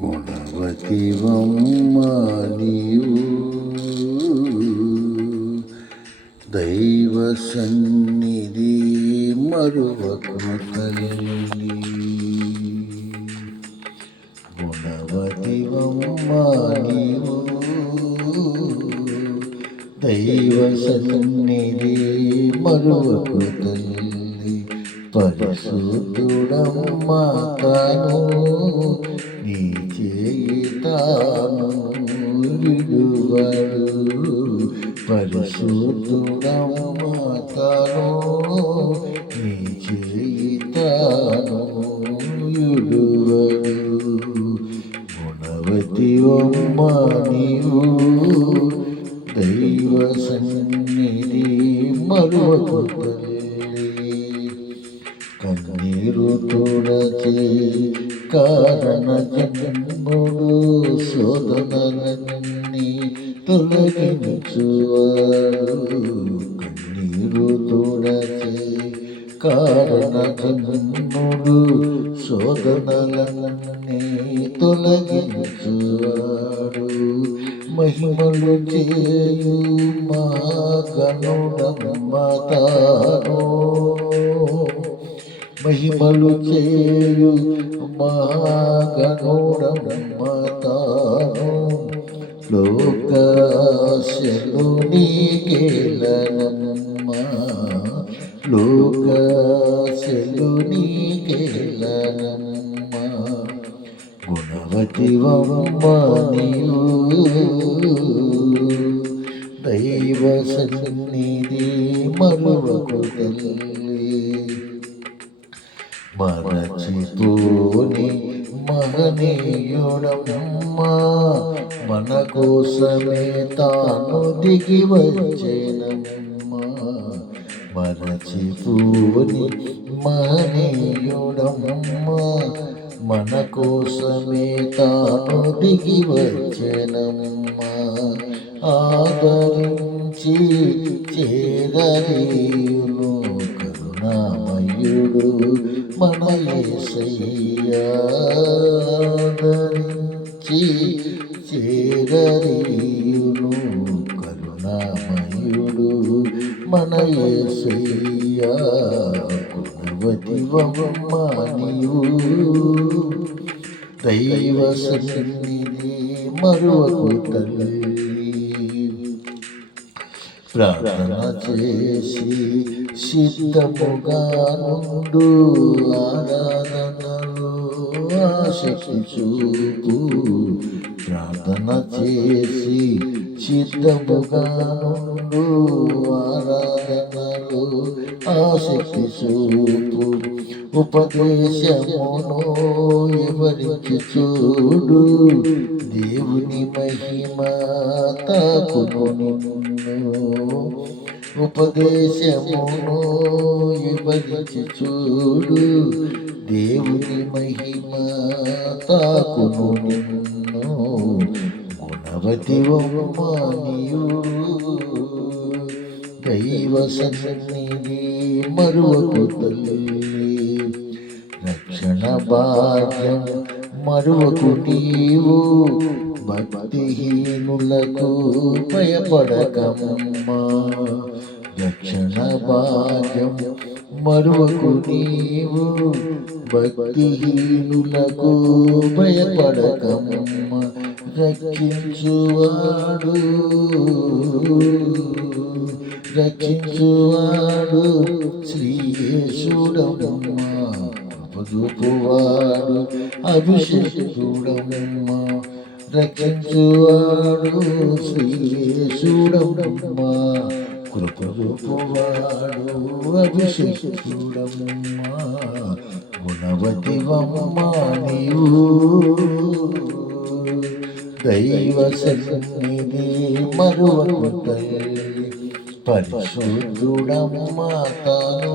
గుణవతివమ్మ నీవు దైవ సన్నిధి మరువకు తల్లి. గుణవతివమ్మ నీవు దైవ సన్నిధి మరువకు తల్లి. పరిశుద్ధుడమ్మ. పరిశుద్ధుడమ్మ తాను నీ చేతాను విడువడు గుణవతి అమ్మ నీవు దైవ సన్నిధి మరువకు కన్నీరు తుడచి కారణ జన్ముడు శోధనలన్నీ తొలగించువాడు కన్నీరు తుడచి కారణ జన్ముడు శోధనలన్నీ తొలగించువాడు మహిమలు చేయు మా గనుడమ్మ తాను మహిమలు చేయు మహాగణుడమ్మ తాను. లోకాశలు నీకేలనమ్మ లోకాశలు నీకేలనమ్మ గుణవతివమ్మ నీవు దైవ సన్నిధి మరువకు తల్లి మరచిపోని మహనీయుడమ్మ మన కోసమే తాను దిగి వచ్చేనమ్మ. మరచిపోని మహనీయుడమ్మ మన కోసమే తాను దిగి వచ్చేనమ్మ. ఆదరించి చేరలేయును కరుణామయుడు మన యేసయ్యాదరించి చేరలేయును కరుణామయుడు. మన యేసయ్యా గుణవతివమ్మనియు దైవ సన్నిధి మరువకు తల్లి. ప్రార్థన చేసి సిద్ధముగా నుండు ఆరాధనలు ఆశకి చూపు ప్రార్థన చేసి సిద్ధముగా నుండు ఆరాధనలు ఆశక్తి చూపు ఉపదేశమును ఎవరికి చూడు. దేవుని మహిమ తాకును నిన్ను. ఉపదేశమును ఎవరికి చూడు. దేవుని మహిమ తాకును నిన్ను. గుణవతి వమ్మానియు దైవ సన్నిధి మరువకు తల్లి రక్షణ భాగ్యం మరువకు నీవు భక్తిహీనులకు భయపడకమ్మా రక్షణ భాగ్యం మరువకు నీవు భక్తిహీనులకు భయపడకమ్మా. రక్షించువాడు రక్షించువాడు శ్రీయేశుడమ్మ కృపజూపువాడు అభిషేకుడమ్మ రక్షించువాడు శ్రీయేశుడమ్మ కృపజూపువాడు అభిషేకుడమ్మ గుణవతివమ్మ నీవు. దైవ సన్నిధి మరువకు తల్లి పరిశుద్ధుడమ్మ తాను